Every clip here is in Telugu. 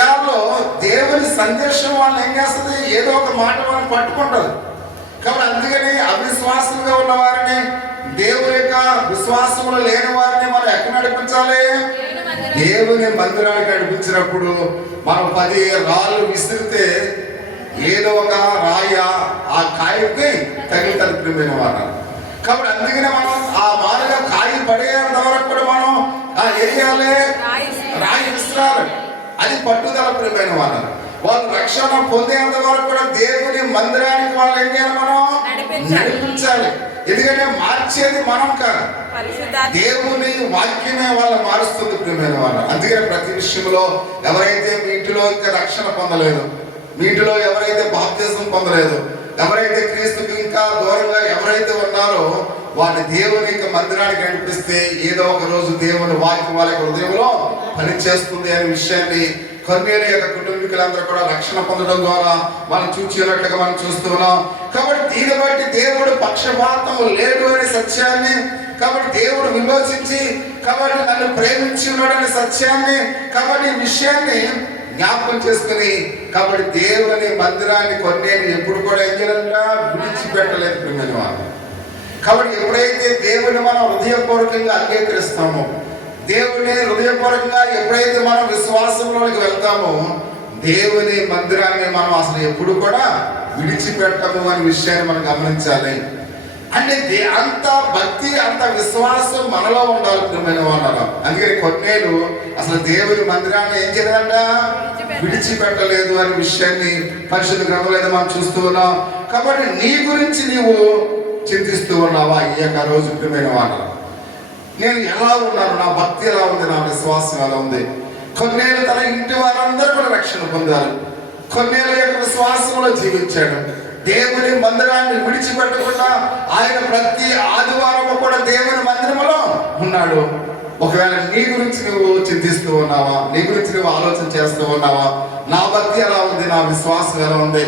హృదయాల్లో దేవుని సందేశం వాళ్ళని ఏం చేస్తుంది? ఏదో ఒక మాట వాళ్ళని పట్టుకుంటుంది. కాబట్టి అందుకని అవిశ్వాసంగా ఉన్న వారిని, దేవుని యొక్క విశ్వాసంలో లేని వారిని మనం ఎక్కడ నడిపించాలి? దేవుని మందిరానికి నడిపించినప్పుడు మనం 10 రాళ్ళు విసిరితే ఏదో ఒక రాయ ఆ కాయకి తగిలితలు ప్రియమైన వారు. కాబట్టి అందుకనే మనం ఆ మారుగా కాయ పడేంత వరకు కూడా మనం ఏం చేయాలి? రాయి విసిరాలి. అది పట్టుదల ప్రియమైన వారు. వాళ్ళు రక్షణ పొందేంత వరకు కూడా దేవుని మందిరానికి వాళ్ళు ఏం చేయాలి? మనం నడిపించాలి. ఎందుకంటే మార్చేది మనం కాదు, దేవుని వాక్యమే వాళ్ళు మారుస్తుంది ప్రియమైన వాళ్ళు. అందుకనే ప్రతి విషయంలో ఎవరైతే మీ ఇంటిలో ఇంకా రక్షణ పొందలేదు, మీ ఇంటిలో ఎవరైతే బాప్తిజం పొందలేదు, ఎవరైతే క్రీస్తుకి ఇంకా దూరంగా ఎవరైతే ఉన్నారో వారిని దేవుని మందిరానికి నడిపిస్తే ఏదో ఒక రోజు దేవుని వాక్యం వాళ్ళ హృదయంలో పనిచేస్తుంది అనే విషయాన్ని కొర్నేలి యొక్క కుటుంబీకులందరూ కూడా రక్షణ పొందడం ద్వారా మనం చూసినట్లుగా మనం చూస్తున్నాం. కాబట్టి దీన్ని బట్టి దేవుడు పక్షపాతం లేడు అనే సత్యాన్ని, కాబట్టి దేవుడు విమోచించి కాబట్టి నన్ను ప్రేమించి ఉన్నాడనే సత్యాన్ని, కాబట్టి ఈ విషయాన్ని జ్ఞాపకం చేసుకుని కాబట్టి దేవుని మందిరాన్ని కొన్నేళ్ళు ఎప్పుడు కూడా ఏం చేయాలంటే విడిచిపెట్టలేదు ప్రియమైన వారు. కాబట్టి ఎప్పుడైతే దేవుని మనం హృదయపూర్వకంగా అంగీకరిస్తామో, దేవుని హృదయపూర్వకంగా ఎప్పుడైతే మనం విశ్వాసంలోకి వెళ్తామో, దేవుని మందిరాన్ని మనం అసలు ఎప్పుడు కూడా విడిచిపెట్టము అనే విషయాన్ని మనం గమనించాలి. అంటే అంత భక్తి అంత విశ్వాసం మనలో ఉండాలి ప్రియమైన వాళ్ళు. అందుకని కొన్నేళ్ళు అసలు దేవుని మందిరాన్ని ఏం చేయలేదంట, విడిచిపెట్టలేదు అనే విషయాన్ని పరిశుద్ధ గ్రంథంలో మనం చూస్తూ ఉన్నాం. కాబట్టి నీ గురించి నీవు చింతిస్తూ ఉన్నావా? ఈ యొక్క రోజు ప్రియమైన వాళ్ళు, నేను ఎలా ఉన్నాను, నా భక్తి ఎలా ఉంది, నా విశ్వాసం ఎలా ఉంది? కొన్నేళ్ళు తన ఇంటి వారందరూ కూడా రక్షణ పొందారు, కొన్నేళ్ళ యొక్క విశ్వాసంలో జీవించాడు. దేవుని మందిరాన్ని విడిచిపెట్టకుండా ఆయన ప్రతి ఆదివారం కూడా దేవుని మందిరంలో ఉన్నాడు. ఒకవేళ నీ గురించి నువ్వు చింతిస్తూ ఉన్నావా? నీ గురించి నువ్వు ఆలోచన చేస్తూ ఉన్నావా? నా భక్తి ఎలా ఉంది, నా విశ్వాసం ఎలా ఉంది,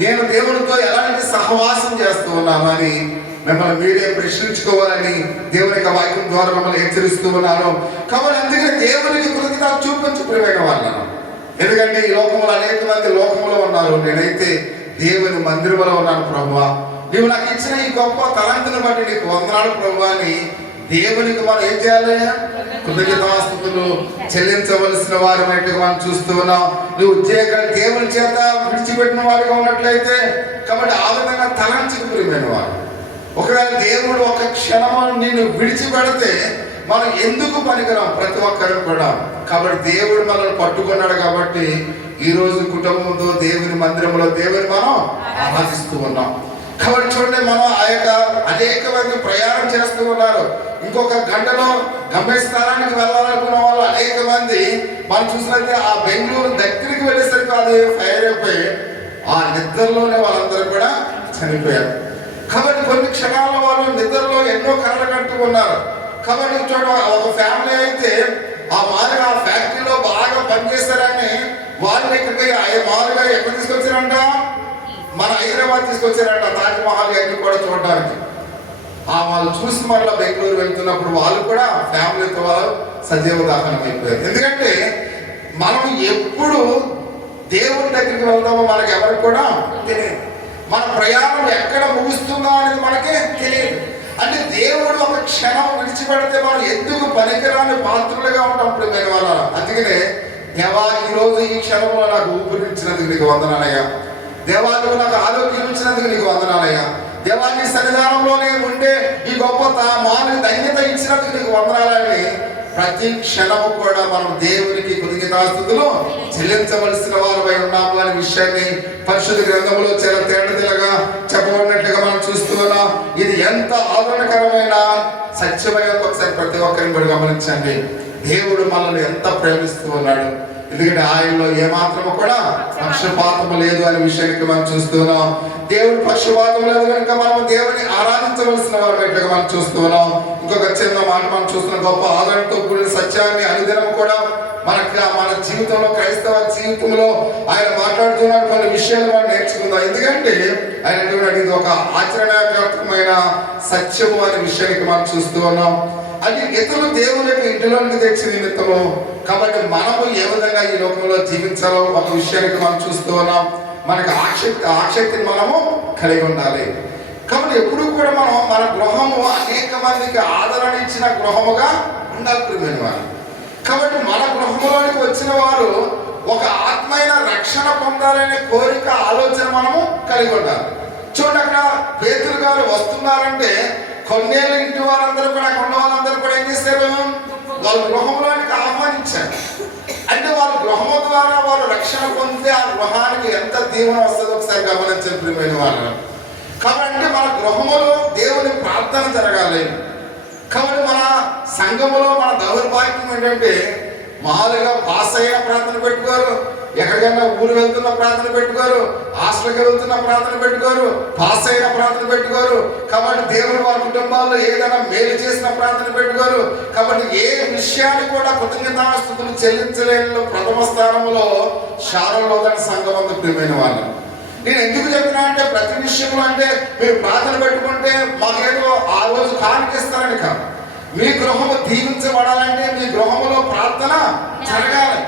నేను దేవునితో ఎలాంటి సహవాసం చేస్తూ ఉన్నాను అని మిమ్మల్ని మీరే ప్రశ్నించుకోవాలని దేవుని యొక్క వాక్యం ద్వారా మిమ్మల్ని హెచ్చరిస్తూ ఉన్నాను. కాబట్టి అందుకని దేవునికి కృతజ్ఞత చూపించి ప్రియమైన వాళ్ళను. ఎందుకంటే ఈ లోకంలో అనేక మంది లోకంలో ఉన్నారు, నేనైతే దేవుని మందిరంలో ఉన్నాను ప్రభువా, నువ్వు నాకు ఇచ్చిన ఈ గొప్ప తలంతుని బట్టి నీకు వందనాలు ప్రభువా అని దేవునికి మనం ఏం చేయాలి? కృతజ్ఞతాస్తుతులు చెల్లించవలసిన వారమైనట్టుగా మనం చూస్తూ ఉన్నాం. నువ్వు ఉద్యోగాన్ని దేవుని చేత విడిచిపెట్టిన వారిగా ఉన్నట్లయితే కాబట్టి ఆ విధంగా తలంచుకు ప్రియమైన వారు. ఒకవేళ దేవుడు ఒక క్షణము నిన్ను విడిచిపెడితే మనం ఎందుకు పనికిరాం? ప్రతి ఒక్కరు కూడా. కాబట్టి దేవుడు మనల్ని పట్టుకున్నాడు కాబట్టి ఈ రోజు కుటుంబంతో దేవుని మందిరంలో దేవుని మనం ఆరాధిస్తూ ఉన్నాం. కాబట్టి చూడండి, మనం ఆ యొక్క అనేక మంది ప్రయాణం చేస్తూ ఉన్నారు. ఇంకొక గంటలో గమ్యస్థానానికి వెళ్ళాలనుకున్న వాళ్ళు అనేక మంది మనం చూసినట్లయితే ఆ బెంగళూరు దగ్గరికి వెళ్ళేసరికి అది ఫైర్ అయిపోయి ఆ నిద్రలోనే వాళ్ళందరూ కూడా చనిపోయారు. కాబట్టి కొన్ని క్షణాల్లో వాళ్ళు నిద్రలో ఎన్నో కలలు కట్టుకు ఉన్నారు. కాబట్టి చూడ ఒక ఫ్యామిలీ అయితే ఆ మాదిరిగా ఆ ఫ్యాక్టరీలో బాగా పనిచేస్తారని వాళ్ళు ఇక్కడికి మాదిరిగా ఎక్కడ తీసుకొచ్చారంట? మన హైదరాబాద్ తీసుకొచ్చారంట తాజ్మహల్ అన్ని కూడా చూడడానికి. వాళ్ళు చూసి మళ్ళీ బెంగళూరు వెళ్తున్నప్పుడు వాళ్ళు కూడా ఫ్యామిలీతో వాళ్ళు సజీవ దహనం అయిపోయారు. ఎందుకంటే మనం ఎప్పుడు దేవుని దగ్గరికి వెళ్తామో మనకి ఎవరికి కూడా తెలియదు. మన ప్రయాణం ఎక్కడ ముగుస్తుందో అనేది మనకే తెలియదు. అంటే దేవుడు ఒక క్షణం విడిచిపెడితే మనం ఎందుకు పనికిరాని పాత్రలుగా ఉంటాం ప్రియమైన వాళ్ళ. అందుకనే దేవా ఈరోజు ఈ క్షణంలో నాకు ఊపిరిచ్చినందుకు నీకు వందనాలయ్యా, దేవా నువ్వు నాకు ఆరోగ్యం ఇచ్చినందుకు నీకు వందనాలయ్యా, దేవా నీ సన్నిధానంలోనే ఉండే ఈ గొప్ప మానవ ధన్యత ఇచ్చినందుకు నీకు వందనాలని ప్రతి క్షణము కూడా మనం దేవునికి కృతజ్ఞతాస్తుతులు చెల్లించవలసిన వారమై ఉన్నాము అనే విషయాన్ని పరిశుద్ధ గ్రంథంలో చాలా తేటతెల్లగా చెప్పబడినట్లుగా మనం చూస్తూ ఉన్నాం. ఇది ఎంత ఆదరణకరమైన సత్యమైన ఒకసారి ప్రతి ఒక్కరిని కూడా గమనించండి. దేవుడు మనల్ని ఎంత ప్రేమిస్తూ ఉన్నాడు. ఎందుకంటే ఆయనలో ఏమాత్రము కూడా పక్షపాతము లేదు అనే విషయానికి మనం చూస్తున్నాం. దేవుడు పక్షపాతం లేదు కనుక మనం దేవుని ఆరాధించవలసిన వారు ఎట్లుగా మనం చూస్తున్నాం. ఇంకొక చిన్న మాట మనం చూస్తున్న గొప్ప ఆదరణతో కూడిన సత్యాన్ని అనుదినం కూడా మన జీవితంలో క్రైస్తవ జీవితంలో ఆయన మాట్లాడుతున్నాడు. కొన్ని విషయాలు మనం నేర్చుకుందాం. ఎందుకంటే ఆయన ఇది ఒక ఆచరణాత్మకమైన సత్యము అనే విషయానికి మనం చూస్తూ ఉన్నాం. అది ఇతరులు దేవుని యొక్క ఇంటిలోనికి తెచ్చి నిమిత్తము. కాబట్టి మనము ఏ విధంగా ఈ లోకంలో జీవించాలో ఒక విషయానికి మనం చూస్తూ ఉన్నాం. మనకు ఆసక్తిని మనము కలిగి ఉండాలి. కాబట్టి ఎప్పుడు కూడా మనం మన గృహము అనేక మందికి ఆదరణ ఇచ్చిన గృహముగా ఉండాలి ప్రియమైన వారు. కాబట్టి మన గృహంలోనికి వచ్చిన వారు ఒక ఆత్మైన రక్షణ పొందాలనే కోరిక ఆలోచన మనము కలిగి ఉండాలి. చూడండి, అక్కడ పేతురు గారు వస్తున్నారంటే కొన్నేళ్ళు ఇంటి వారందరూ కూడా అక్కడ ఉన్న వాళ్ళందరూ కూడా ఏం చేశారు? వాళ్ళ గృహంలోనికి ఆహ్వానించారు. అంటే వాళ్ళ గృహము ద్వారా వాళ్ళు రక్షణ పొందితే ఆ గృహానికి ఎంత దీవెన వస్తుందో ఒకసారి గమనించారు ప్రియమైన వాళ్ళు. కాబట్టి మన గృహములో దేవుని ప్రార్థన జరగాలి. కాబట్టి మన సంఘములో మన దౌర్భాగ్యం ఏంటంటే మామూలుగా పాస్ అయిన ప్రార్థన పెట్టుకోరు, ఎక్కడికైనా ఊరు వెళ్తున్న ప్రార్థన పెట్టుకోరు, హాస్టల్కి వెళ్తున్న ప్రార్థన పెట్టుకోరు, పాస్ అయిన ప్రార్థన పెట్టుకోరు. కాబట్టి దేవుడు వారి కుటుంబాల్లో ఏదైనా మేలు చేసిన ప్రార్థన పెట్టుకోరు. కాబట్టి ఏ విషయాన్ని కూడా కృతజ్ఞతాస్తుతులు చెల్లించలేని ప్రథమ స్థానంలో శారలోదన సంఘం అంత ప్రియమైన వాళ్ళు. నేను ఎందుకు చెప్తున్నా అంటే ప్రతి విషయంలో అంటే మీరు ప్రార్థన పెట్టుకుంటే మాకేదో ఆ రోజు కానికిస్తారని కాదు. మీ గృహము దీవించబడాలంటే మీ గృహములో ప్రార్థన జరగాలి.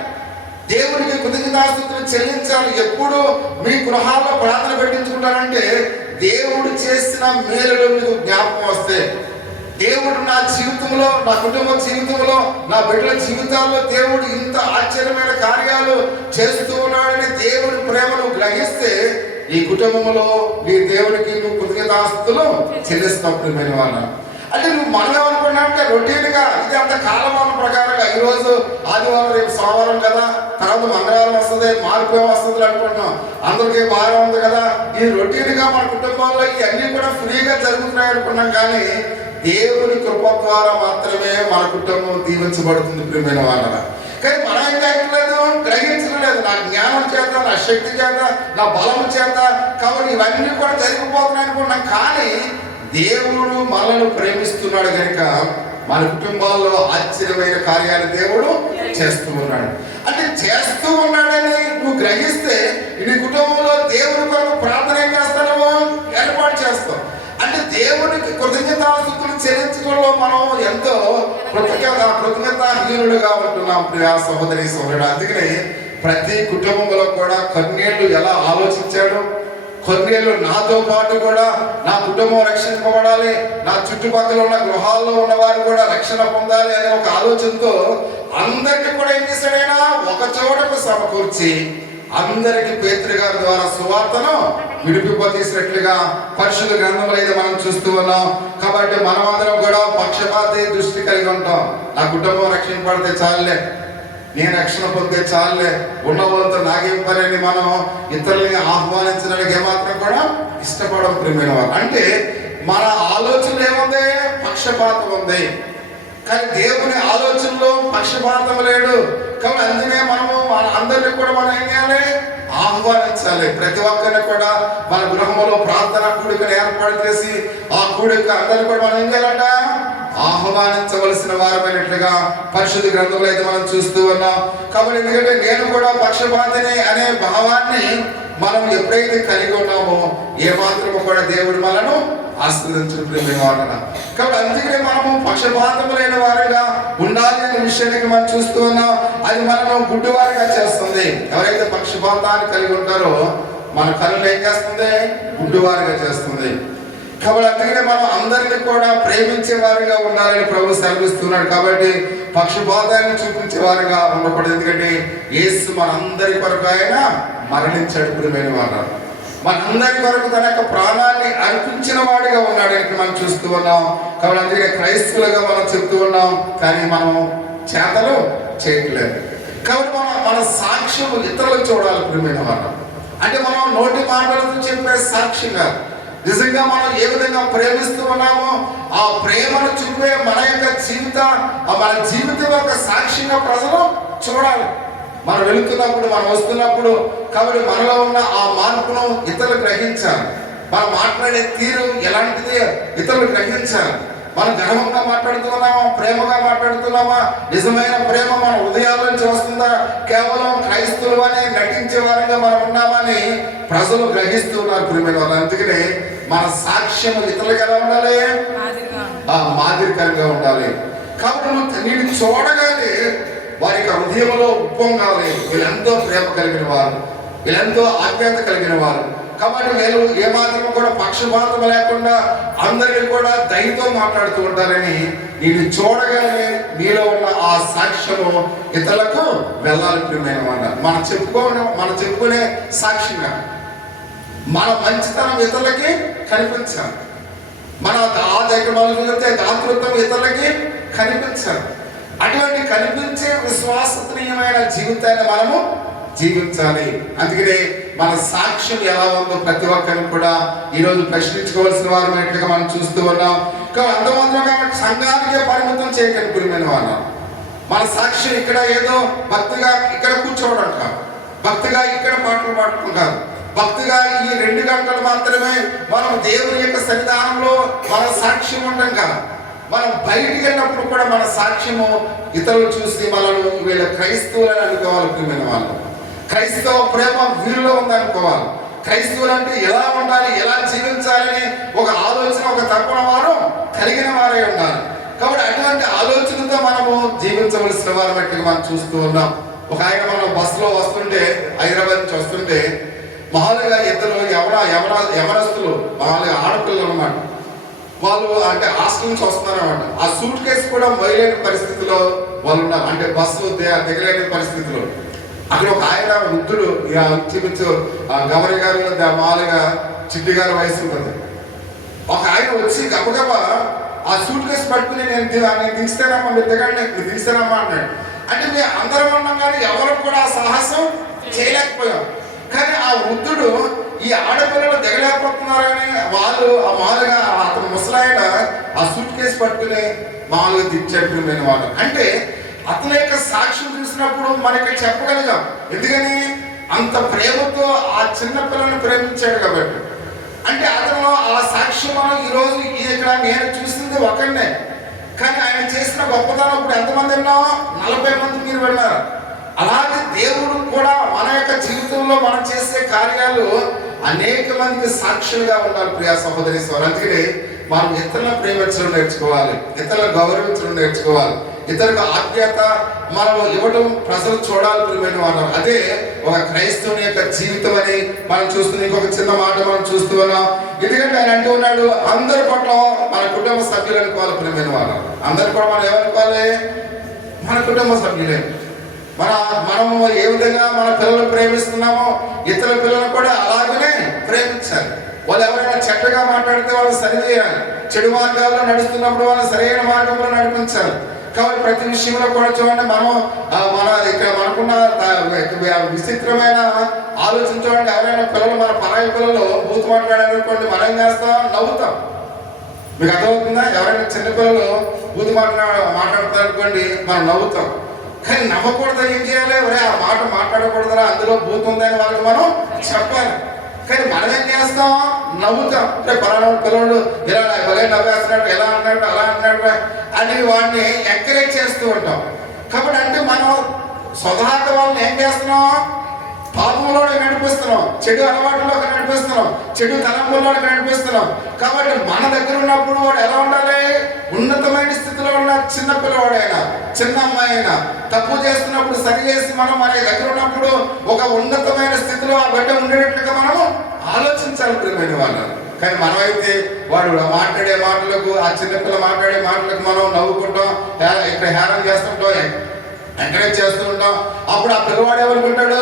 దేవుడికి కృతజ్ఞతాస్తుతులు చెల్లించాలి. ఎప్పుడు మీ గృహాల్లో ప్రార్థన పెట్టించుకుంటారంటే దేవుడు చేసిన మేలులు మీకు జ్ఞాపకం వస్తే, దేవుడు నా జీవితంలో, నా కుటుంబ జీవితంలో, నా బిడ్డల జీవితాల్లో దేవుడు ఇంత ఆశ్చర్యమైన కార్యాలు చేస్తూ ఉన్నాడని దేవుడి ప్రేమను గ్రహిస్తే ఈ కుటుంబంలో నీ దేవుడికి నువ్వు కృతజ్ఞతాస్తుతులు చెల్లిస్తున్నప్పుడు వాళ్ళ. అంటే నువ్వు మనం ఏమనుకున్నావంటే రొటీన్గా ఇది అంత కాలమాన ప్రకారంగా ఈరోజు ఆదివారం, రేపు సోమవారం కదా, తర్వాత మంగళవారం వస్తుంది, మార్పు వస్తుంది అనుకుంటున్నాం. అందరికీ వారం ఉంది కదా, ఈ రొటీన్గా మన కుటుంబంలో ఇవన్నీ కూడా ఫ్రీగా జరుగుతున్నాయి అనుకున్నాం. కానీ దేవుని కృప ద్వారా మాత్రమే మన కుటుంబం దీవించబడుతుంది ప్రియమైన వాళ్ళ. కానీ మనం ఏం చేయట్లేదు, గ్రహించడం లేదు. నా జ్ఞానం చేత, నా శక్తి చేత, నా బలం చేత కాబట్టి ఇవన్నీ కూడా జరిగిపోతున్నాయి అనుకున్నాం. కానీ దేవుడు మనల్ని ప్రేమిస్తున్నాడు కనుక మన కుటుంబాల్లో ఆశ్చర్యమైన కార్యాలు దేవుడు చేస్తూ ఉన్నాడు. అంటే చేస్తూ ఉన్నాడని నువ్వు గ్రహిస్తే నీ కుటుంబంలో దేవుని కొరకు ప్రార్థన ఏం చేస్తావు? ఏర్పాటు చేస్తావు. అంటే దేవునికి కృతజ్ఞతాస్తుతులు చెల్లించడంలో మనం ఎంతో కృతజ్ఞతాహీనుడుగా ఉంటున్నాం ప్రియా సహోదరి సహోదరుడు. అందుకని ప్రతి కుటుంబంలో కూడా కన్నీళ్లు ఎలా ఆలోచించాడు, కొన్నేళ్ళు నాతో పాటు కూడా నా కుటుంబం రక్షింపబడాలి, నా చుట్టుపక్కల ఉన్న గృహాల్లో ఉన్న వారు కూడా రక్షణ పొందాలి అనే ఒక ఆలోచనతో అందరికీ కూడా ఏం చేశాడైనా ఒక చోటకు సమకూర్చి అందరికి పేతురు గారి ద్వారా సువార్తను విడిపింపతీసినట్లుగా పరిశుద్ధ గ్రంథంలో అయితే మనం చూస్తూ ఉన్నాం. కాబట్టి మనమందరం కూడా పక్షపాతి దృష్టి కలిగి ఉంటాం. నా కుటుంబం రక్షింపబడితే చాలులే, నేను రక్షణ పొందితే చాలులే, ఉన్న వాళ్ళతో నాకేం పని అని మనం ఇతరులని ఆహ్వానించడానికి ఏమాత్రం కూడా ఇష్టపడం ప్రియమైన వారు. అంటే మన ఆలోచనలు ఏముంది? పక్షపాతం ఉంది. కానీ దేవుని ఆలోచనలో పక్షపాతం లేడు. కాబట్టి అందుకే మనము మన అందరినీ కూడా మనం ఏం చేయాలి? ఆహ్వానించాలి. ప్రతి ఒక్కరిని కూడా మన గృహంలో ప్రార్థన కూడికను ఏర్పాటు చేసి ఆ కూడిక అందరినీ కూడా మనం ఏం చేయాలంట? ఆహ్వానించవలసిన వారమైనట్లుగా పరిశుద్ధ గ్రంథంలో అయితే మనం చూస్తూ ఉన్నాం. కాబట్టి ఎందుకంటే నేను కూడా పక్షపాతిని అనే భావాన్ని మనం ఎప్పుడైతే కలిగి ఉన్నామో ఏ మాత్రము కూడా దేవుడు మనను ఆశీర్వదించుకుంటున్నాం. కాబట్టి అందుకనే మనము పక్షపాతం లేని వారిగా ఉండాలి అనే విషయానికి మనం చూస్తూ ఉన్నాం. అది మనము గుడ్డివారిగా చేస్తుంది. ఎవరైతే పక్షపాతాన్ని కలిగి ఉంటారో మన కళ్ళు ఏం చేస్తుంది? గుడ్డివారిగా చేస్తుంది. కాబట్టి అందుకనే మనం అందరినీ కూడా ప్రేమించే వారిగా ఉండాలని ప్రభు సెలవిస్తున్నాడు. కాబట్టి పక్షపాతాన్ని చూపించే వారిగా ఉండకూడదు. ఎందుకంటే యేసు మనందరి కొరకు ఆయన మరణించాడు ప్రియమైన వారు. మనందరి కొరకు తన యొక్క ప్రాణాన్ని అర్పించిన వాడిగా ఉన్నాడని మనం చూస్తూ ఉన్నాం. కాబట్టి అందుకే క్రైస్తవులుగా మనం చెప్తూ ఉన్నాం, కానీ మనం చేతలు చేయట్లేదు. కాబట్టి మన సాక్ష్యం ఇతరులకు చూడాలి ప్రియమైన వారు. అంటే మనం నోటి మాటలతో చెప్పే సాక్ష్యం కాదు, నిజంగా మనం ఏ విధంగా ప్రేమిస్తూ ఉన్నామో ఆ ప్రేమను చూపే మన జీవితం యొక్క సాక్ష్యంగా ప్రజలు చూడాలి. మనం వెళుతున్నప్పుడు, మనం వస్తున్నప్పుడు. కాబట్టి మనలో ఉన్న ఆ మార్పును ఇతరులు గ్రహించాలి. మనం మాట్లాడే తీరు ఎలాంటిది ఇతరులు గ్రహించాలి. మనం గర్వంగా మాట్లాడుతున్నామా, ప్రేమగా మాట్లాడుతున్నామా, నిజమైన ప్రేమ మన హృదయాల నుంచి వస్తుందా, కేవలం క్రైస్తవులు అని నటించే వారంగా మనం ఉన్నామని ప్రజలు గ్రహిస్తున్నారు ప్రియమైన వాళ్ళు. అందుకనే మన సాక్ష్యం ఇతరులకు ఎలా ఉండాలి? మాదిరికరంగా ఉండాలి. కాబట్టి నేను చూడగానే వారి యొక్క హృదయంలో ఉప్పొంగాలి, వీళ్ళెంతో ప్రేమ కలిగిన వారు, వీళ్ళెంతో ఆప్యాయత కలిగిన వారు. కాబట్టి వీళ్ళు ఏమాత్రం కూడా పక్షపాతం లేకుండా అందరికీ కూడా దయతో మాట్లాడుతూ ఉంటారని నేను చూడగానే నీలో ఉన్న ఆ సాక్ష్యము ఇతరులకు వెళ్ళాలి. ప్రియమైన మాట మనం చెప్పుకునే సాక్ష్యంగా మన మంచితనం ఇతరులకి కనిపించాలి, మన దాతృత్వం ఇతరులకి కనిపించాలి. అటువంటి కనిపించే విశ్వాసనీయమైన జీవితాన్ని మనము జీవించాలి. అందుకనే మన సాక్ష్యం ఎలా ఉందో ప్రతి ఒక్కరిని కూడా ఈరోజు ప్రశ్నించుకోవాల్సిన వారు మనం చూస్తూ ఉన్నాం. అంతమాత్రమే సంఘానికే పరిమితం చేయకండి ప్రియమైన వాళ్ళ. మన సాక్ష్యం ఇక్కడ ఏదో భక్తిగా ఇక్కడ కూర్చోవడం కాదు, భక్తిగా ఇక్కడ పాటలు పాడటం కాదు, భక్తిగా ఈ 2 గంటలు మాత్రమే మనం దేవుని యొక్క సన్నిధానంలో మన సాక్ష్యం ఉండడం కాదు. మనం బయటికి వెళ్ళినప్పుడు కూడా మన సాక్ష్యము ఇతరులు చూసి మనల్ని వీళ్ళ క్రైస్తవులని అనుకోవాలి. ప్రియమైన వాళ్ళు, క్రైస్తవ ప్రేమ వీరిలో ఉందనుకోవాలి. క్రైస్తవులు అంటే ఎలా ఉండాలి, ఎలా జీవించాలని ఒక ఆలోచన, ఒక తపన వారు కలిగిన వారే ఉండాలి. కాబట్టి అటువంటి ఆలోచనతో మనము జీవించవలసిన వారి బట్టి మనం చూస్తూ ఉన్నాం. ఒక ఆయన మనం బస్సులో వస్తుంటే, హైదరాబాద్ నుంచి వస్తుంటే, మామూలుగా ఇద్దరు యవనస్తులు, మామూలుగా ఆడపిల్లలు అన్నమాట. వాళ్ళు అంటే హాస్టల్ నుంచి వస్తున్నారన్నమాట. ఆ సూట్ కేసు కూడా మొయ్యలేని పరిస్థితిలో వాళ్ళు ఉన్నారు, అంటే బస్సు దిగలేని పరిస్థితిలో. అక్కడ ఒక ఆయన వృద్ధుడు, ఇంచుమించు గమరి గారు మామూలుగా చిట్టి గారి వయసు ఉంటుంది. ఒక ఆయన వచ్చి గబగబా ఆ సూట్ కేసు పట్టుకుని నేను దించుతానమ్మా, మీరు దిగండి, మీరు దించుతానమ్మా అన్నాడు. అంటే మేము అందరం ఉన్నాం కానీ ఎవరు కూడా ఆ సాహసం చేయలేకపోయాం. కానీ ఆ వృద్ధుడు ఈ ఆడపిల్లలు దిగలేకపోతున్నారని వాళ్ళు మామూలుగా అతను ముసలాయన ఆ సూట్ కేసు పట్టుకుని మామూలుగా దించాడు. వాళ్ళు అంటే అతని యొక్క సాక్ష్యం చూసినప్పుడు మనకి చెప్పగలిగాం. ఎందుకని అంత ప్రేమతో ఆ చిన్న పిల్లల్ని ప్రేమించాడు కాబట్టి. అంటే అతను ఆ సాక్ష్యం ఈరోజు ఇక్కడ నేను చూసింది ఒకరినే, కానీ ఆయన చేసిన గొప్పతనం ఇప్పుడు ఎంతమంది విన్నామో 40 మంది మీరు విన్నారు. అలాగే దేవుడు కూడా మన యొక్క జీవితంలో మనం చేసే కార్యాలు అనేక మందికి సాక్షులుగా ఉండాలి. ప్రియా సహోదరి సోదరు, అందుకని మనం ఇతరులను ప్రేమించడం నేర్చుకోవాలి, ఇతరులను గౌరవించడం నేర్చుకోవాలి, ఇతరులకు ఆప్యాయత మనం ఇవ్వడం ప్రజలు చూడాలి. ప్రియమైన వాళ్ళు, అదే ఒక క్రైస్తవుని యొక్క జీవితం అని మనం చూస్తుంది. ఇంకొక చిన్న మాట మనం చూస్తూ ఉన్నాం. ఎందుకంటే ఆయన అంటూ ఉన్నాడు, అందరి పట్ల మన కుటుంబ సభ్యులు అనుకోవాలి. ప్రియమైన వాళ్ళు, అందరి కూడా మనం ఏమనుకోవాలి, మన కుటుంబ సభ్యులే. మనము ఏ విధంగా మన పిల్లలు ప్రేమిస్తున్నామో ఇతర పిల్లలు కూడా అలాగనే ప్రేమించాలి. వాళ్ళు ఎవరైనా చెడ్డగా మాట్లాడితే వాళ్ళు సరిచేయాలి, చెడు మార్గాల్లో నడుస్తున్నప్పుడు వాళ్ళని సరైన మార్గంలో నడిపించాలి. కాబట్టి ప్రతి విషయంలో కూడా చూడండి, మనం ఇక్కడ మనకున్న విచిత్రమైన ఆలోచన చూడండి. ఎవరైనా పిల్లలు, మన పరాయి పిల్లలు బూత్ మాట్లాడారనుకోండి, మనం ఏం చేస్తాం, నవ్వుతాం. మీకు అర్థమవుతుందా? ఎవరైనా చిన్నపిల్లలు బూత్ మాట్లాడుతారు అనుకోండి, మనం నవ్వుతాం. కానీ నవ్వకూడదు, ఏం చేయాలి, ఎవరే ఆ మాట మాట్లాడకూడదురా, అందులో బూత్ ఉందని వాళ్ళకి మనం చెప్పాలి. కానీ మనం ఏం చేస్తాం, నవ్వుతాం. అంటే పలానా పిల్లలు ఇలా భలే నవ్వేస్తున్నాడు, ఎలా అన్నాడు, అలా అన్నాడు అని వాడిని ఎంకరేజ్ చేస్తూ ఉంటాం. కాబట్టి అంటే మనం స్వతహాగా వాళ్ళని ఏం చేస్తున్నాం, పాపంలోనే నడిపిస్తున్నాం, చెడు అలవాటులోకి నడిపిస్తున్నాం, చెడు తలంపుల్లోకి నడిపిస్తున్నాం. కాబట్టి మన దగ్గర ఉన్నప్పుడు వాడు ఎలా ఉండాలి, ఉన్నతమైన స్థితిలో ఉన్న చిన్న పిల్లవాడైనా చిన్న అమ్మాయి అయినా తప్పు చేస్తున్నప్పుడు సరి చేసి మనం మన దగ్గర ఉన్నప్పుడు ఒక ఉన్నతమైన స్థితిలో ఆ బిడ్డ ఉండేటట్టుగా మనము ఆలోచించాలి. ప్రియమైన వాళ్ళు, కానీ మనమైతే వాడు మాట్లాడే మాటలకు, ఆ చిన్నపిల్ల మాట్లాడే మాటలకు మనం నవ్వుకుంటాం, ఇక్కడ హేళన చేస్తుంటాం, ఎంకరేజ్ చేస్తూ ఉంటాం. అప్పుడు ఆ పిల్లవాడు ఏమనుకుంటాడు,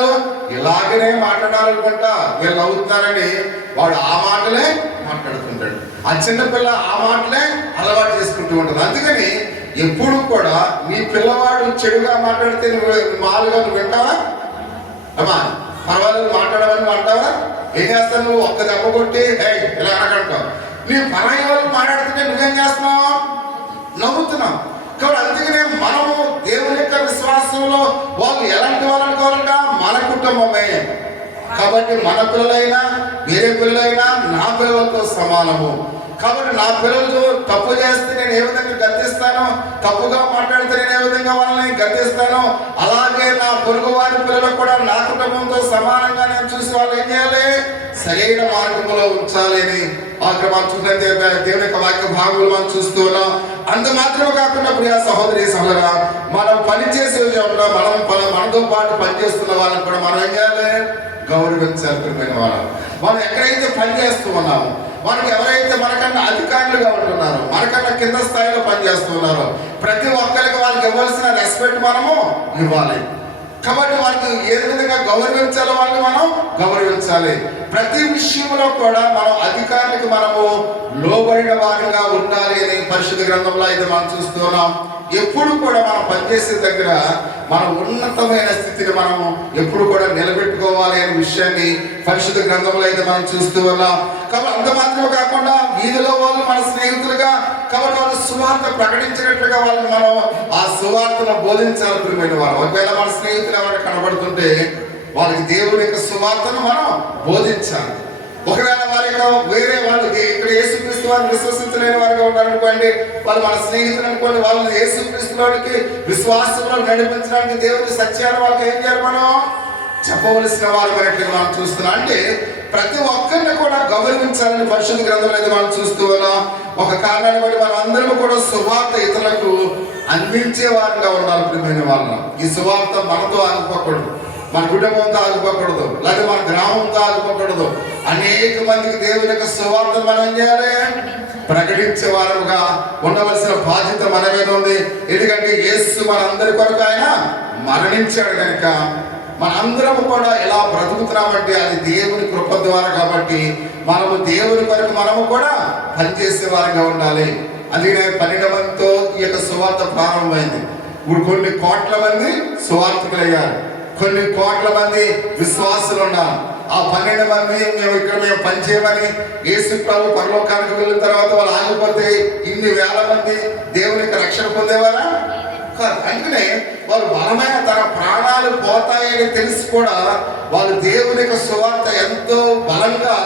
ఇలాగనే మాట్లాడాలనుకుంటా, వీళ్ళు నవ్వుతున్నారని వాడు ఆ మాటలే మాట్లాడుతుంటాడు. ఆ చిన్నపిల్ల ఆ మాటలే అలవాటు చేసుకుంటూ ఉంటుంది. అందుకని ఎప్పుడు కూడా నీ పిల్లవాడు చెడుగా మాట్లాడితే నువ్వు మామూలుగా నువ్వు వింటావా? అమ్మా పర్వాలేదు మాట్లాడమని అంటావా? ఏం చేస్తావు, నువ్వు ఒక్క దెబ్బ కొట్టి ఇలా అనకంటావు. నీ పరాయి వాళ్ళు మాట్లాడుతుంటే నువ్వేం చేస్తున్నావు, నవ్వుతున్నావు. కాబట్టి అందుకనే మనము దేవుని యొక్క విశ్వాసంలో వాళ్ళు ఎలాంటి వాళ్ళు అనుకోవాలంట, మన కుటుంబమే. కాబట్టి మన పిల్లలైనా వేరే పిల్లలైనా నా పిల్లలతో సమానము. కాబట్టి నా పిల్లలు తప్పు చేస్తే నేను ఏ విధంగా గద్దిస్తానో, తప్పుగా మాట్లాడితే నేను ఏ విధంగా వాళ్ళని గద్దిస్తానో, అలాగే నా పొరుగు వారి పిల్లలు కూడా నా కుటుంబంతో సమానంగా నేను చూసి వాళ్ళు ఏం చేయాలి, సరైన మార్గంలో ఉంచాలి అని అక్కడ మనం చూసినట్టే దేవుని యొక్క వాక్య భాగంలో మనం చూస్తూ ఉన్నాం. అంత మాత్రమే కాకుండా ప్రియ సహోదరి సహోదరా, మనం పనిచేసే మనతో పాటు పనిచేస్తున్న వాళ్ళని కూడా మనం ఏం చేయాలి? గౌరవించాలి. ప్రియమైన వాళ్ళం, మనం ఎక్కడైతే పని చేస్తూ ఉన్నామో, మనకి ఎవరైతే మనకన్నా అధికారులుగా ఉంటున్నారో, మనకన్నా కింద స్థాయిలో పనిచేస్తూ ఉన్నారో, ప్రతి ఒక్కరికి వాళ్ళకి ఇవ్వాల్సిన రెస్పెక్ట్ మనము ఇవ్వాలి. కాబట్టి వాళ్ళకి ఏ విధంగా గౌరవించాలో వాళ్ళని మనం గౌరవించాలి. ప్రతి విషయంలో కూడా మనం అధికారులకు మనము లోబడిన వారిగా ఉండాలి అని పరిశుద్ధ గ్రంథంలో అయితే మనం చూస్తున్నాం. ఎప్పుడు కూడా మనం పనిచేసే దగ్గర మన ఉన్నతమైన స్థితిని మనం ఎప్పుడు కూడా నిలబెట్టుకోవాలి అనే విషయాన్ని పరిశుద్ధ గ్రంథంలో అయితే మనం చూస్తూ ఉన్నాం. కాబట్టి అంత మాత్రమే కాకుండా వీధిలో వాళ్ళు మన స్నేహితులుగా, కాబట్టి వాళ్ళు సువార్త ప్రకటించినట్లుగా వాళ్ళని మనం ఆ సువార్తను బోధించాలి. ప్రియమైన వాళ్ళు, ఒకవేళ మన స్నేహితులు ఎవరైనా కనబడుతుంటే వాళ్ళకి దేవుని యొక్క సువార్తను మనం బోధించాలి. ఒకవేళ వారి యొక్క వేరే వాళ్ళకి ఇక్కడ యేసుక్రీస్తు వారిని విశ్వసించలేని వారిగా ఉన్నారనుకోండి, వాళ్ళు మన స్నేహితులు అనుకోండి, వాళ్ళని యేసుక్రీస్తులోనికి విశ్వాసంలో నడిపించడానికి దేవుని సత్యాన్ని వాళ్ళకి ఏం చేయాలి? మనం చెప్పవలసిన వారు అనేట్లుగా మనం చూస్తున్నాం. అంటే ప్రతి ఒక్కరిని కూడా గౌరవించాలని పరిశుద్ధ గ్రంథంలో అయితే మనం చూస్తూ ఉన్నాం. ఒక కారణాన్ని బట్టి మనం అందరం కూడా సువార్త ఇతరులకు అందించే వారిగా ఉండాలి. ప్రియమైన వాళ్ళం, ఈ సువార్త మనతో ఆగిపోకూడదు, మన కుటుంబంతో ఆగిపోకూడదు, లేదా మన గ్రామంతో ఆగిపోకూడదు. అనేక మందికి దేవుని యొక్క సువార్తను మనం ఏం చేయాలి? ప్రకటించే వారుగా ఉండవలసిన బాధ్యత మన మీద ఉంది. ఎందుకంటే యేసు మనందరి కొరకు ఆయన మరణించాడు కనుక మనందరం కూడా ఎలా బ్రతుకుతున్నామంటే అది దేవుని కృప ద్వారా. కాబట్టి మనము దేవుని కొరకు మనము కూడా పనిచేసే వారిగా ఉండాలి. అందుకనే 12 మందితో ఈ యొక్క సువార్త ప్రారంభమైంది. ఇప్పుడు కొన్ని కోట్ల మంది సువార్తకులు అయ్యారు, కొన్ని కోట్ల మంది విశ్వాసులు ఉన్నారు. ఆ 12 మంది మేము పనిచేయమని యేసు ప్రభు పరలోకానికి వెళ్ళిన తర్వాత వాళ్ళు ఆగిపోతే ఇన్ని వేల మంది దేవుని యొక్క రక్షణ పొందేవారా? అందుకనే వాళ్ళు బలమైన తన ప్రాణాలు పోతాయని తెలిసి కూడా వాళ్ళు దేవుని యొక్క సువార్త ఎంతో బలంగా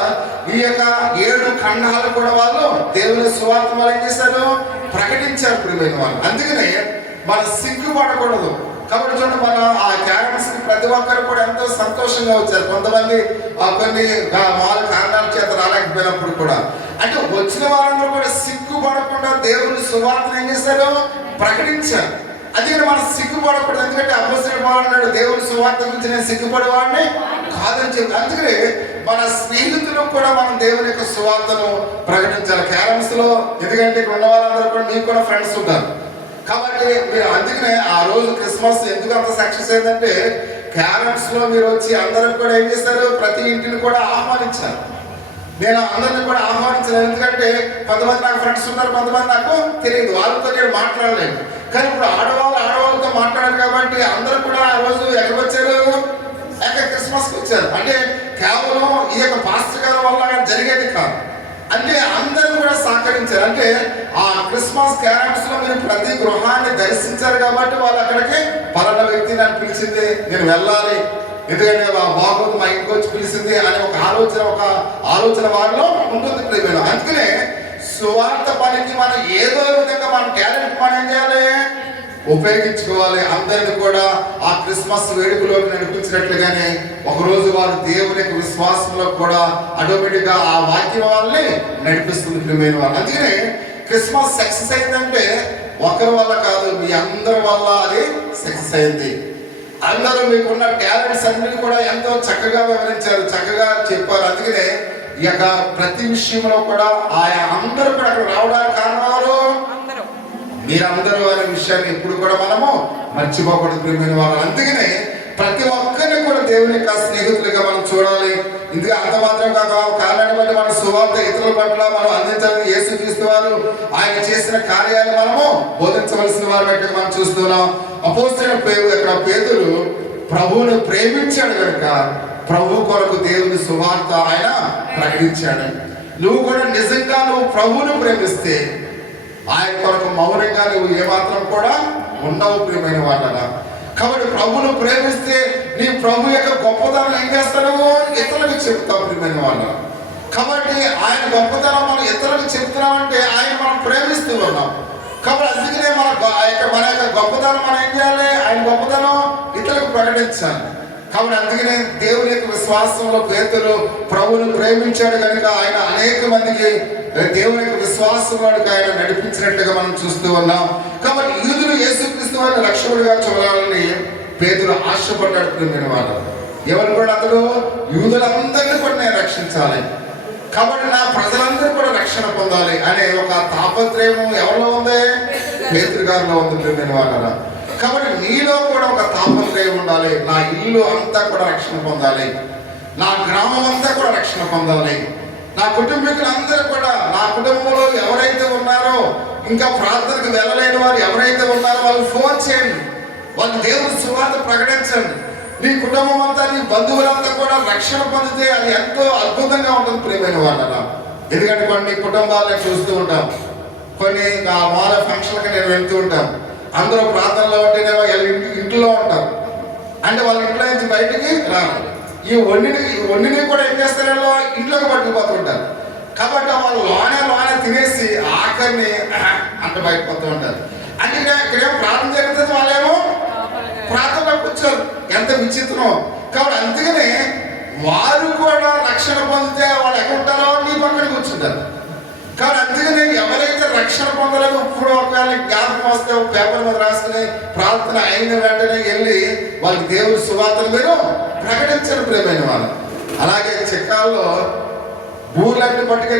ఈ యొక్క 7 ఖండాలు కూడా వాళ్ళు దేవుని సువార్త వాళ్ళు ఏం చేశారు? ప్రకటించారు. ప్రియమైన వాళ్ళు, అందుకనే మనం సిగ్గుపడకూడదు. కాబట్టి చూడండి, మన ఆ క్యారమ్స్ ప్రతి ఒక్కరు కూడా ఎంతో సంతోషంగా వచ్చారు. కొంతమంది కొన్ని వాళ్ళ కారణాల చేత రాలేకపోయినప్పుడు కూడా, అంటే వచ్చిన వాళ్ళందరూ కూడా సిగ్గుపడకుండా దేవుని సువార్తను ఏం చేశారు? ప్రకటించారు. అందుకని మనం సిగ్గుపడకూడదు. ఎందుకంటే అపోస్తలుడు పౌలు అన్నాడు, దేవుని సువార్త గురించి నేను సిగ్గుపడేవాడిని కాదని చెప్పి. అందుకని మన స్నేహితులకు కూడా మనం దేవుని యొక్క సువార్తను ప్రకటించాలి. క్యారమ్స్ లో, ఎందుకంటే ఇక్కడ ఉన్న వాళ్ళందరూ కూడా మీకు కూడా ఫ్రెండ్స్ ఉంటారు. కాబట్టి మీరు అందుకనే ఆ రోజు క్రిస్మస్ ఎందుకు అంత సక్సెస్ అయిందంటే క్యారమ్స్ లో మీరు వచ్చి అందరూ కూడా ఏం చేస్తారు? ప్రతి ఇంటిని కూడా ఆహ్వానించారు. నేను అందరిని కూడా ఆహ్వానించలేదు, ఎందుకంటే కొంతమంది నాకు ఫ్రెండ్స్ ఉన్నారు, కొంతమంది నాకు తెలియదు, వాళ్ళతో నేను మాట్లాడలేదు. కానీ ఇప్పుడు ఆడవాళ్ళతో మాట్లాడారు కాబట్టి అందరూ కూడా ఆ రోజు ఎక్కడికి వచ్చారు? క్రిస్మస్కి వచ్చారు. అంటే కేవలం ఈ యొక్క పాస్టర్ గారి వల్ల జరిగేది కాదు, అంటే అందరూ కూడా సహకరించారు. అంటే ఆ క్రిస్మస్ క్యారమ్స్ లో మీరు ప్రతి గృహాన్ని దర్శించారు కాబట్టి వాళ్ళు అక్కడికి పలానా వ్యక్తి నన్ను పిలిచింది, నేను వెళ్ళాలి, ఎందుకంటే బాగోదు మా ఇంటికి వచ్చి పిలిచింది అనే ఒక ఆలోచన వారిలో ఉంటుంది. ప్రియమైన, అందుకనే సువార్త పనికి మనం ఏదో విధంగా మన టాలెంట్ మనం ఏం చేయాలి? ఉపయోగించుకోవాలి. అందరిని కూడా ఆ క్రిస్మస్ వేడుకలోకి నడిపించినట్లుగానే ఒకరోజు వారు దేవుని యొక్క విశ్వాసంలో కూడా ఆటోమేటిక్ గా ఆ వాక్యం వాళ్ళని నడిపిస్తుంది. ప్రియమైన వాళ్ళు, అందుకనే క్రిస్మస్ సక్సెస్ అయిందంటే ఒకరి వల్ల కాదు, మీ అందరి వల్ల అది సక్సెస్ అయింది. అందరూ మీకున్న టాలెంట్స్ అన్ని కూడా ఎంతో చక్కగా వివరించారు, చక్కగా చెప్పారు. అందుకనే ఈ యొక్క ప్రతి విషయంలో కూడా ఆయా అందరూ కూడా అక్కడ రావడానికి కారణం ఎవరు? మీరందరూ అనే విషయాన్ని ఎప్పుడు కూడా మనము మర్చిపోకూడదు. ప్రియమైన వాళ్ళు, అందుకనే ప్రతి ఒక్కరిని కూడా దేవుని యొక్క స్నేహితులుగా మనం చూడాలి. ఇందుకే అంత మాత్రం కాక కారణాన్ని బట్టి మన సువార్త ఇతరుల పట్ల మనం అందించాలని యేసుక్రీస్తు వారు ఆయన చేసిన కార్యాలు మనము బోధించవలసిన వారి బట్టి మనం చూస్తున్నాం. అపోస్తలుడైన ఇక్కడ పేతురు ప్రభువుని ప్రేమించాడు కనుక ప్రభు కొరకు దేవుని సువార్త ఆయన ప్రకటించాడు. నువ్వు కూడా నిజంగా నువ్వు ప్రభువుని ప్రేమిస్తే ఆయన కొరకు మౌనంగా నువ్వు ఏమాత్రం కూడా ఉండవు. ప్రియమైన వాళ్ళగా, కాబట్టి ప్రభువును ప్రేమిస్తే నీ ప్రభు యొక్క గొప్పతనం ఏం చేస్తావు? ఇతరులకు చెప్తావు. ప్రియమైన వాళ్ళ, కాబట్టి ఆయన గొప్పతనం మనం ఇతరులకు చెప్తున్నామంటే ఆయన మనం ప్రేమిస్తూ ఉన్నాం. కాబట్టి అందుకనే మన యొక్క గొప్పతనం మనం ఏం చేయాలి? ఆయన గొప్పతనం ఇతరులకు ప్రకటించాలి. కాబట్టి అందుకనే దేవుని యొక్క విశ్వాసంలో పేతురు ప్రభువును ప్రేమించాడు కనుక ఆయన అనేక మందికి దేవుని యొక్క విశ్వాసంలోకి ఆయన నడిపించినట్లుగా మనం చూస్తూ ఉన్నాం. కాబట్టి యూదులు యేసుక్రీస్తు వారిని రక్షకుడిగా చూడాలని పేతురు ఆశపడ్డాడు. ప్రియమైన వాళ్ళు ఎవరు కూడా అతడు యూదులందరినీ కూడా నేను రక్షించాలి, కాబట్టి నా ప్రజలందరూ కూడా రక్షణ పొందాలి అనే ఒక తాపత్రయం ఎవరిలో ఉంది? పేతురు గారిలో ఉంది. ప్రియమైన వాళ్ళరా, కాబట్టి నీలో కూడా ఒక తాపత్రయం ఉండాలి. నా ఇల్లు అంతా కూడా రక్షణ పొందాలి, నా గ్రామం అంతా కూడా రక్షణ పొందాలి, నా కుటుంబీకులందరూ కూడా, నా కుటుంబంలో ఎవరైతే ఉన్నారో ఇంకా ప్రార్థనకు వెళ్ళలేని వారు ఎవరైతే ఉన్నారో వాళ్ళు ఫోన్ చేయండి, వాళ్ళు దేవుని సువార్త ప్రకటించండి. నీ కుటుంబం అంతా, నీ బంధువులంతా కూడా రక్షణ పొందితే అది ఎంతో అద్భుతంగా ఉంటుంది. ప్రియమైన వాళ్ళరా, ఎందుకంటే కొన్ని కుటుంబాలను చూస్తూ ఉంటాం, కొన్ని మాల ఫంక్షన్లకి నేను వెళ్తూ ఉంటాం, అందరూ ప్రార్థనలో ఉంటేనేమో ఇంట్లో ఉంటారు, అంటే వాళ్ళ ఇంట్లో నుంచి బయటికి రారు. ఈ వండిని కూడా ఏం చేస్తారో ఇంట్లోకి పట్టుకుపోతుంటారు. కాబట్టి వాళ్ళు లోనే తినేసి ఆఖరిని అంట బయటపోతూ ఉంటారు. అంటే ఇక్కడేమో ప్రార్థన జరుగుతుంది, వాళ్ళేమో ప్రార్థనలో కూర్చోరు. ఎంత విచిత్రం! కాబట్టి అందుకనే వారు కూడా రక్షణ పొందితే వాళ్ళు ఎక్కడ ఉంటారో నీ పక్కన కూర్చుంటారు. కాబట్టి అందుకనే ఎవరైతే రక్షణ పొందలేదో ఇప్పుడు ఒకవేళ జ్ఞాపకం వస్తే పేపర్ మీద రాసుకుని ప్రార్థన అయిన వెంటనే వెళ్ళి వాళ్ళకి దేవుడి సువార్తను మీరు ప్రకటించరు. ప్రియమైన వాళ్ళు అలాగే చిక్కాల్లో బూర్లన్నీ పట్టుకెళ్ళి